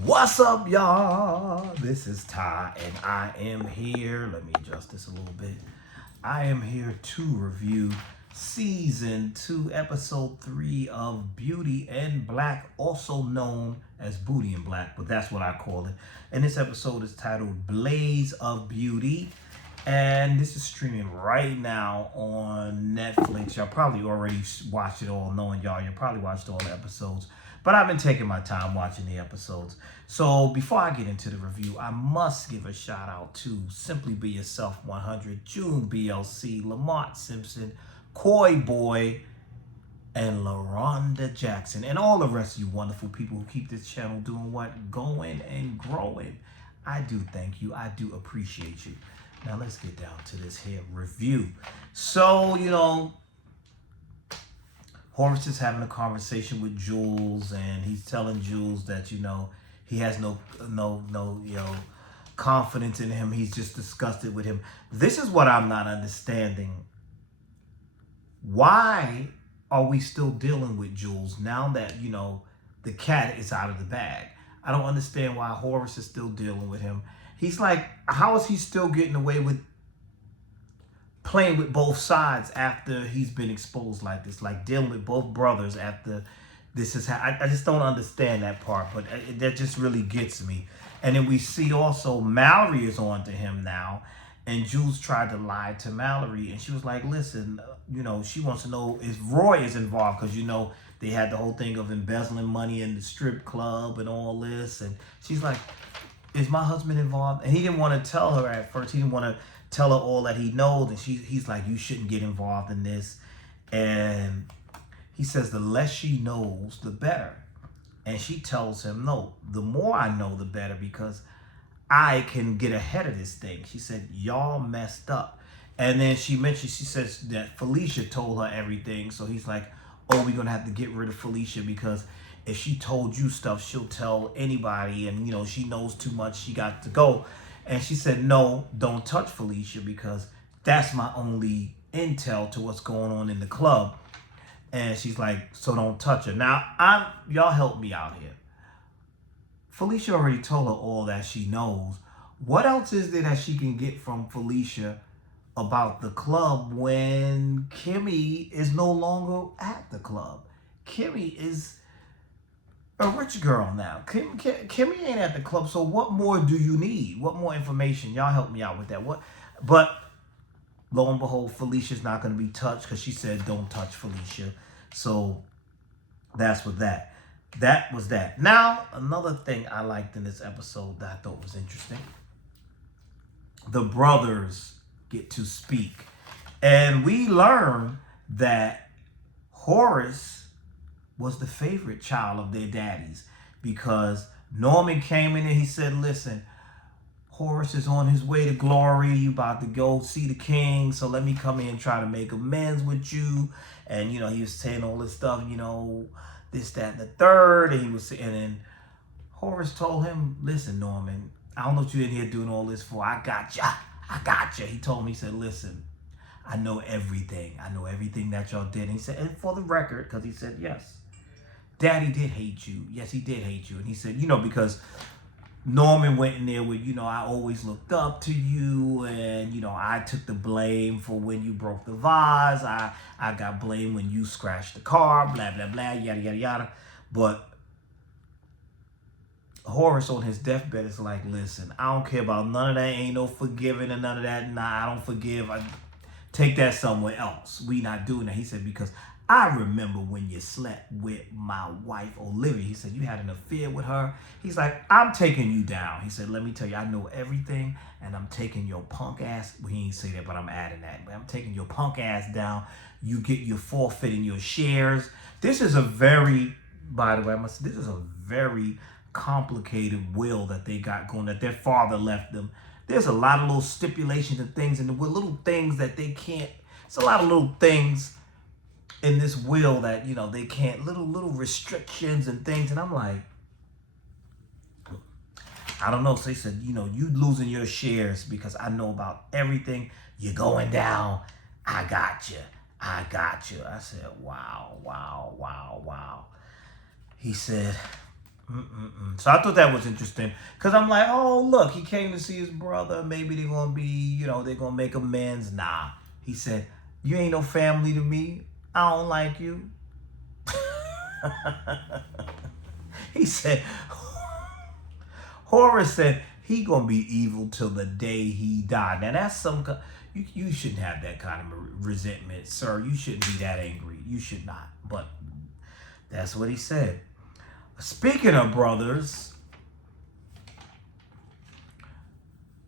What's up, y'all? This is Ty, and I am here. Let me adjust this a little bit. I am here to review season 2, episode 3 of Beauty and Black, also known as Booty and Black, but that's what I call it. And this episode is titled Blaze of Beauty. And this is streaming right now on Netflix. Y'all probably already watched it all, knowing y'all. You probably watched all the episodes. But I've been taking my time watching the episodes. So before I get into the review, I must give a shout out to Simply Be Yourself 100, June BLC, Lamont Simpson, Coy Boy, and LaRonda Jackson, and all the rest of you wonderful people who keep this channel doing what? Going and growing. I do thank you. I do appreciate you. Now let's get down to this here review. So, Horace is having a conversation with Jules, and he's telling Jules that, he has no confidence in him. He's just disgusted with him. This is what I'm not understanding. Why are we still dealing with Jules now that, the cat is out of the bag? I don't understand why Horace is still dealing with him. He's like, how is he still getting away with playing with both sides after he's been exposed like this? Like dealing with both brothers after this is I just don't understand that part, but that just really gets me. And then we see also Mallory is on to him now, and Jules tried to lie to Mallory, and she was like, listen, she wants to know if Roy is involved, because, they had the whole thing of embezzling money in the strip club and all this. And she's like, is my husband involved? And he didn't want to tell her at first. He didn't want to tell her all that he knows. And he's like, you shouldn't get involved in this. And he says, the less she knows, the better. And she tells him, no, the more I know, the better, because I can get ahead of this thing. She said, y'all messed up. And then she says that Felicia told her everything. So he's like, oh, we're going to have to get rid of Felicia, because if she told you stuff, she'll tell anybody. And, she knows too much. She got to go. And she said, no, don't touch Felicia, because that's my only intel to what's going on in the club. And she's like, so don't touch her. Now, y'all help me out here. Felicia already told her all that she knows. What else is there that she can get from Felicia about the club when Kimmy is no longer at the club? Kimmy is a rich girl now. Kimmy ain't at the club, so what more do you need? What more information? Y'all help me out with that. But lo and behold, Felicia's not going to be touched, because she said don't touch Felicia. So that's what that was that. Now, another thing I liked in this episode that I thought was interesting. The brothers get to speak. And we learn that Horace was the favorite child of their daddies, because Norman came in and he said, listen, Horace is on his way to glory. You about to go see the king, so let me come in and try to make amends with you. And, he was saying all this stuff, this, that, and the third. And then Horace told him, listen, Norman, I don't know what you're in here doing all this for. I got you. He told me, he said, listen, I know everything. I know everything that y'all did. And he said, and for the record, because he said, yes, Daddy did hate you. Yes, he did hate you. And he said, because Norman went in there with, I always looked up to you, and, I took the blame for when you broke the vase. I got blamed when you scratched the car, blah, blah, blah, yada, yada, yada. But Horace on his deathbed is like, listen, I don't care about none of that. Ain't no forgiving and none of that. Nah, I don't forgive. I take that somewhere else. We not doing that. He said, because I remember when you slept with my wife, Olivia. He said, you had an affair with her. He's like, I'm taking you down. He said, let me tell you, I know everything, and I'm taking your punk ass. Well, he didn't say that, but I'm adding that. But I'm taking your punk ass down. You get your forfeiting your shares. This is a very, by the way, this is a very complicated will that they got going, that their father left them. There's a lot of little stipulations and things, and with little things that they can't. It's a lot of little things in this will that, they can't, little restrictions and things. And I'm like, I don't know. So they said, you losing your shares because I know about everything. You're going down. I got you. I said, wow. He said, So I thought that was interesting because I'm like, oh, look, he came to see his brother. Maybe they're going to be, they're going to make amends. Nah. He said, you ain't no family to me. I don't like you. He said, Horace said he gonna be evil till the day he died. Now that's you shouldn't have that kind of resentment, sir. You shouldn't be that angry. You should not. But that's what he said. Speaking of brothers,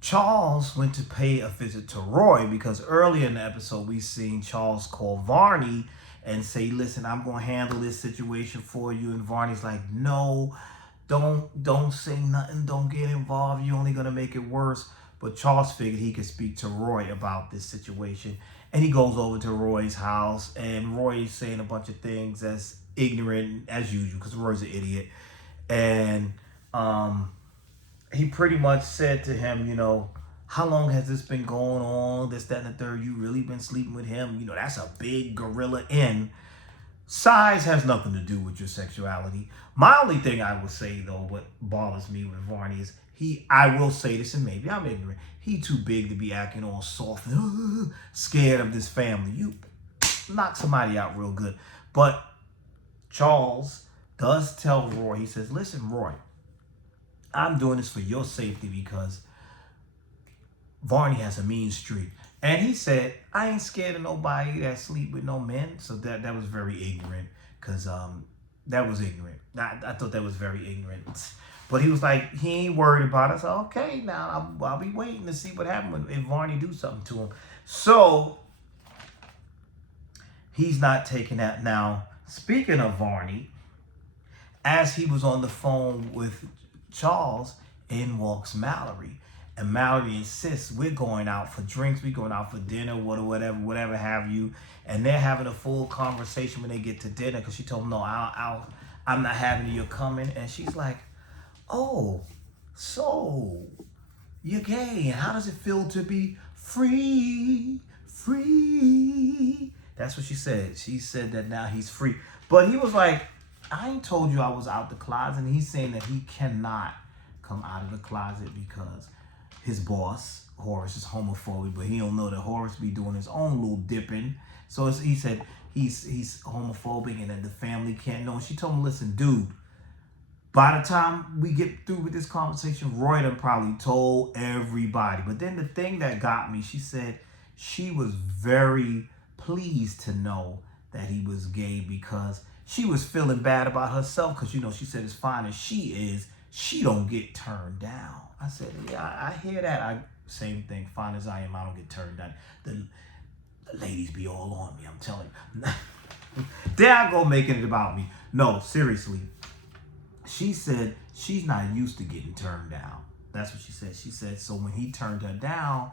Charles went to pay a visit to Roy because earlier in the episode we seen Charles call Varney and say, listen, I'm going to handle this situation for you. And Varney's like, no, don't say nothing. Don't get involved. You're only going to make it worse. But Charles figured he could speak to Roy about this situation. And he goes over to Roy's house. And Roy's saying a bunch of things that's ignorant as usual because Roy's an idiot. And he pretty much said to him, how long has this been going on? This, that, and the third. You really been sleeping with him? That's a big gorilla in. Size has nothing to do with your sexuality. My only thing I will say, though, what bothers me with Varney is I will say this, and maybe I'm ignorant. He too big to be acting all soft and scared of this family. You knock somebody out real good. But Charles does tell Roy, he says, listen, Roy, I'm doing this for your safety because Varney has a mean streak. And he said, I ain't scared of nobody that sleep with no men. So that was very ignorant because that was ignorant. I thought that was very ignorant. But he was like, he ain't worried about it. So, okay, now I'll be waiting to see what happens if Varney do something to him. So he's not taking that. Now, speaking of Varney, as he was on the phone with Charles, in walks Mallory. And Mallory insists, we're going out for drinks, we're going out for dinner, whatever have you. And they're having a full conversation when they get to dinner because she told him, no, I'm not having you, you're coming. And she's like, oh, so you're gay. And how does it feel to be free? Free. That's what she said. She said that now he's free. But he was like, I ain't told you I was out the closet. And he's saying that he cannot come out of the closet because his boss, Horace, is homophobic, but he don't know that Horace be doing his own little dipping. So he said he's homophobic and that the family can't know. And she told him, listen, dude, by the time we get through with this conversation, Roy done probably told everybody. But then the thing that got me, she said she was very pleased to know that he was gay because she was feeling bad about herself because, she said as fine as she is, she don't get turned down. I said, yeah, I hear that. Same thing, fine as I am, I don't get turned down. The ladies be all on me, I'm telling you. There I go making it about me. No, seriously. She said she's not used to getting turned down. That's what she said. She said, so when he turned her down,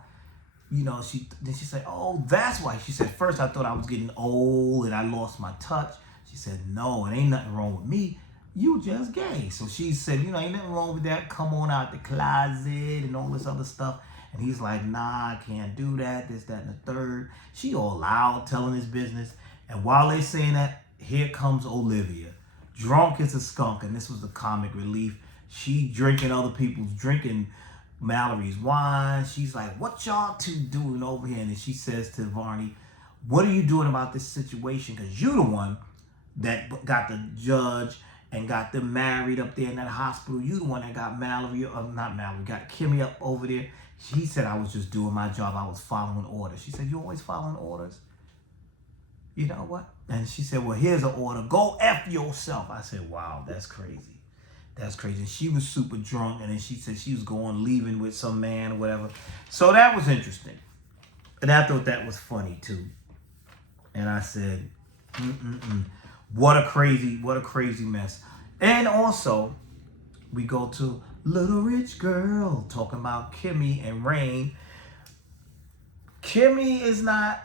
she said, oh, that's why. She said, first I thought I was getting old and I lost my touch. She said, no, it ain't nothing wrong with me. You just gay. So she said, ain't nothing wrong with that. Come on out the closet and all this other stuff. And he's like, nah, I can't do that, this, that, and the third. She all loud telling his business. And while they saying that, here comes Olivia. Drunk as a skunk. And this was the comic relief. She drinking Mallory's wine. She's like, what y'all two doing over here? And then she says to Varney, what are you doing about this situation? Because you the one that got the judge and got them married up there in that hospital. You the one that got got Kimmy up over there. She said, I was just doing my job. I was following orders. She said, you always following orders? You know what? And she said, well, here's an order. Go F yourself. I said, wow, that's crazy. That's crazy. And she was super drunk. And then she said she was leaving with some man or whatever. So that was interesting. And I thought that was funny too. And I said, What a crazy mess. And also, we go to Little Rich Girl, talking about Kimmy and Rain. Kimmy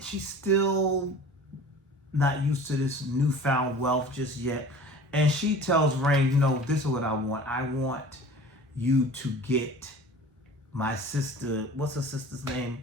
she's still not used to this newfound wealth just yet. And she tells Rain, this is what I want. I want you to get my sister, what's her sister's name?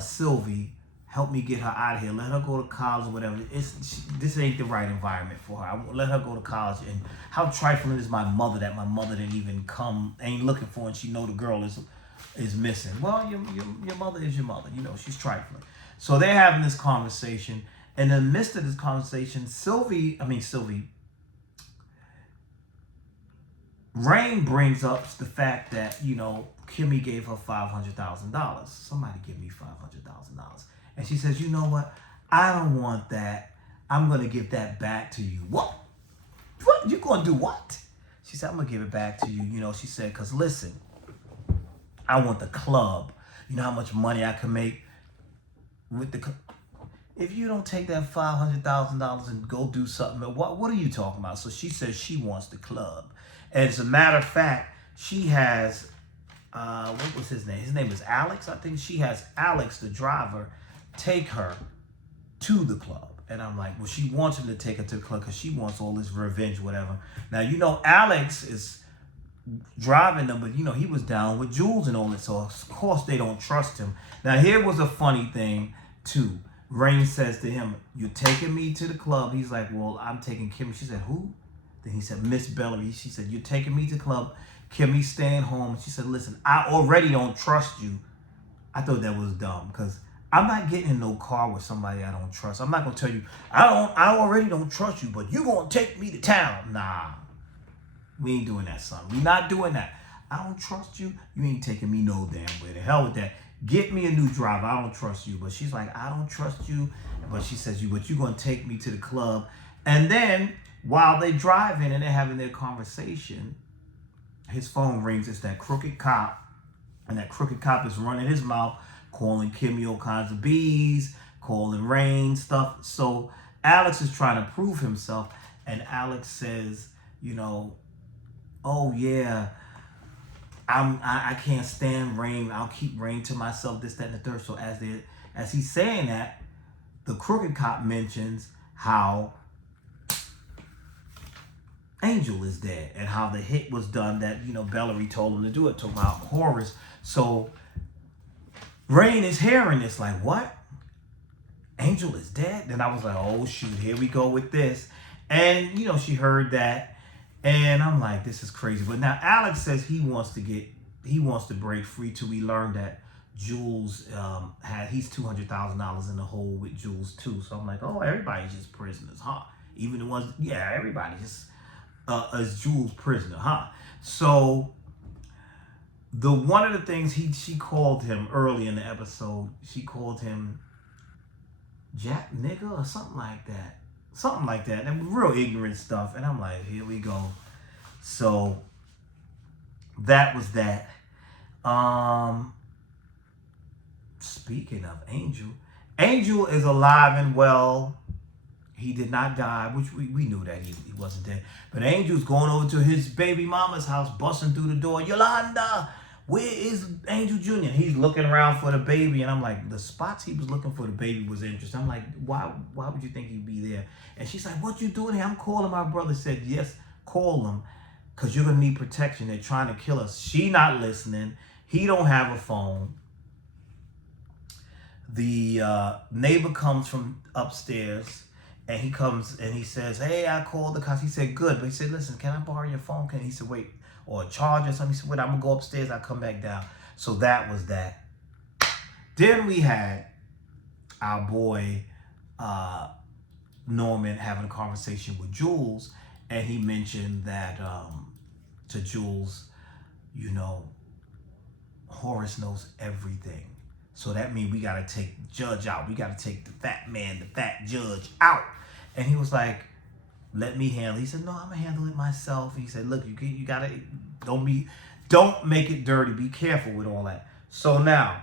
Sylvie, help me get her out of here. Let her go to college or whatever. This ain't the right environment for her. I won't let her go to college. And how trifling is my mother that my mother didn't even come, ain't looking for, and she know the girl is missing. Well, your mother is your mother. You know, she's trifling. So they're having this conversation. And in the midst of this conversation, Rain brings up the fact that, you know, Kimmy gave her $500,000. Somebody give me $500,000. And she says, you know what? I don't want that. I'm going to give that back to you. What? What? You going to do what? She said, I'm going to give it back to you. You know, she said, because listen, I want the club. You know how much money I can make with the club. If you don't take that $500,000 and go do something, what are you talking about? So she says she wants the club. And as a matter of fact, she has, what was his name? His name is Alex. I think she has Alex, the driver, take her to the club. And I'm like, well, she wants him to take her to the club because she wants all this revenge, whatever. Now, you know, Alex is driving them, but, you know, he was down with Jules and all that. So, of course, they don't trust him. Now, here was a funny thing, too. Rain says to him, you're taking me to the club. He's like, well, I'm taking Kimmy. She said, who? Then he said, Miss Bellary. She said, you're taking me to the club. Kimmy's staying home. She said, listen, I already don't trust you. I thought that was dumb because I'm not getting in no car with somebody I don't trust. I'm not going to tell you, I already don't trust you, but you going to take me to town. Nah, we ain't doing that, son. We not doing that. I don't trust you. You ain't taking me no damn way. The hell with that. Get me a new driver. I don't trust you. But she's like, I don't trust you. But she says, but you're going to take me to the club. And then while they driving and they're having their conversation, his phone rings. It's that crooked cop. And that crooked cop is running his mouth, calling Kimmy all kinds of B's, calling Rain stuff. So Alex is trying to prove himself. And Alex says, you know, oh, yeah, I can't stand Rain. I'll keep Rain to myself, this, that, and the third. So as he's saying that, the crooked cop mentions how Angel is dead and how the hit was done that, you know, Bellary told him to do it, talking about Horace. So Rain is hearing this like, what? Angel is dead? Then I was like, oh, shoot, here we go with this. And, you know, she heard that. And I'm like, this is crazy. But now Alex says he wants to break free till we learn that Jules he's $200,000 in the hole with Jules too. So I'm like, oh, everybody's just prisoners, huh? Even the ones, yeah, everybody just is Jules' prisoner, huh? So one of the things she called him early in the episode, she called him Jack nigga or something like that. Something like that. And real ignorant stuff. And I'm like, here we go. So that was that. Speaking of Angel, Angel is alive and well. He did not die, which we knew that he wasn't dead. But Angel's going over to his baby mama's house, busting through the door. Yolanda, where is Angel Jr.? He's looking around for the baby. And I'm like, the spots he was looking for the baby was interesting. I'm like, why would you think he'd be there? And she's like, what you doing here? I'm calling my brother. Said, yes, call him, because you're going to need protection. They're trying to kill us. She not listening. He don't have a phone. The neighbor comes from upstairs. And he comes and he says, hey, I called the cops. He said, good. But he said, listen, can I borrow your phone? He said, wait, or a charge or something. He said, wait, I'm going to go upstairs. I'll come back down. So that was that. Then we had our boy Norman having a conversation with Jules. And he mentioned that to Jules, you know, Horace knows everything. So that means we got to take Judge out. We got to take the fat man, the fat judge out. And he was like, let me handle it. He said, no, I'm going to handle it myself. He said, look, you got to, don't make it dirty. Be careful with all that. So now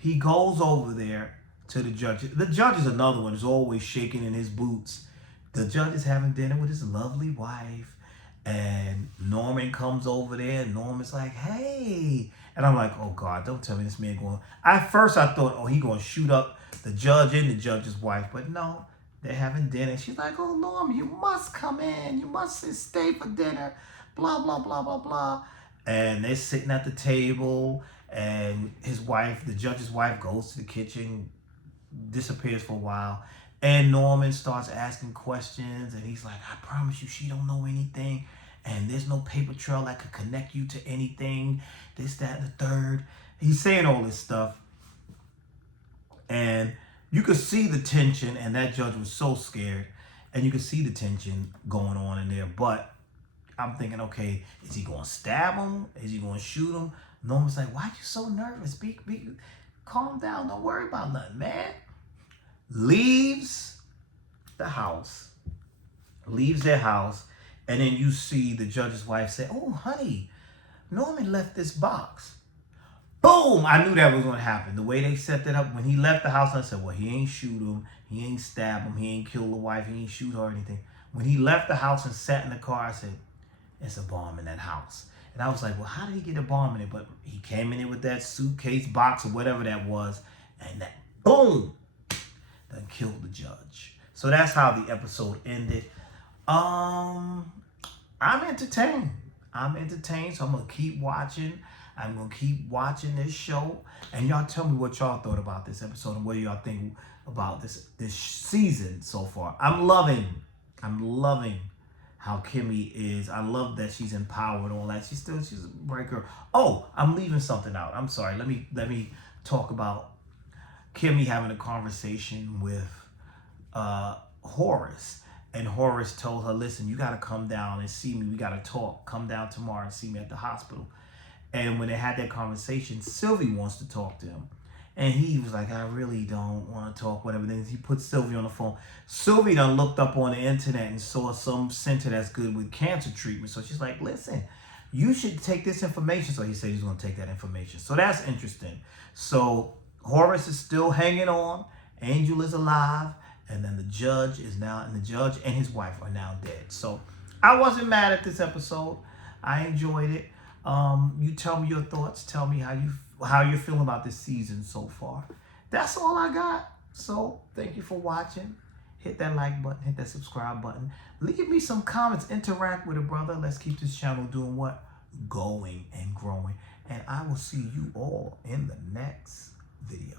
he goes over there to the judge. The judge is another one who's always shaking in his boots. The judge is having dinner with his lovely wife. And Norman comes over there. And Norman's like, hey. And I'm like, oh, God, don't tell me this man going. At first, I thought, oh, he going to shoot up the judge and the judge's wife. But no, they're having dinner. She's like, oh, Norm, you must come in. You must stay for dinner. Blah, blah, blah, blah, blah. And they're sitting at the table. And his wife, the judge's wife, goes to the kitchen, disappears for a while. And Norman starts asking questions, and he's like, I promise you, she don't know anything. And there's no paper trail that could connect you to anything. This, that, and the third. He's saying all this stuff. And you could see the tension, and that judge was so scared. And you could see the tension going on in there. But I'm thinking, okay, is he going to stab him? Is he going to shoot him? Norman's like, why are you so nervous? Calm down. Don't worry about nothing, man. Leaves the house. Leaves their house. And then you see the judge's wife say, oh, honey, Norman left this box. Boom! I knew that was going to happen. The way they set that up, when he left the house, I said, well, he ain't shoot him. He ain't stab him. He ain't kill the wife. He ain't shoot her or anything. When he left the house and sat in the car, I said, it's a bomb in that house. And I was like, well, how did he get a bomb in it? But he came in there with that suitcase box or whatever that was. And that, boom, done killed the judge. So that's how the episode ended. I'm entertained. So I'm going to keep watching. I'm going to keep watching this show. And y'all tell me what y'all thought about this episode and what y'all think about this season so far. I'm loving how Kimmy is. I love that she's in power and all that. She's a breaker. Oh, I'm leaving something out. I'm sorry. Let me talk about Kimmy having a conversation with Horace. And Horace told her, listen, you got to come down and see me. We got to talk. Come down tomorrow and see me at the hospital. And when they had that conversation, Sylvie wants to talk to him. And he was like, I really don't want to talk, whatever. Then he put Sylvie on the phone. Sylvie done looked up on the internet and saw some center that's good with cancer treatment. So she's like, listen, you should take this information. So he said he's going to take that information. So that's interesting. So Horace is still hanging on. Angel is alive. And then the judge and his wife are now dead. So I wasn't mad at this episode. I enjoyed it. You tell me your thoughts. Tell me how you're feeling about this season so far. That's all I got. So thank you for watching. Hit that like button. Hit that subscribe button. Leave me some comments. Interact with it, brother. Let's keep this channel doing what? Going and growing. And I will see you all in the next video.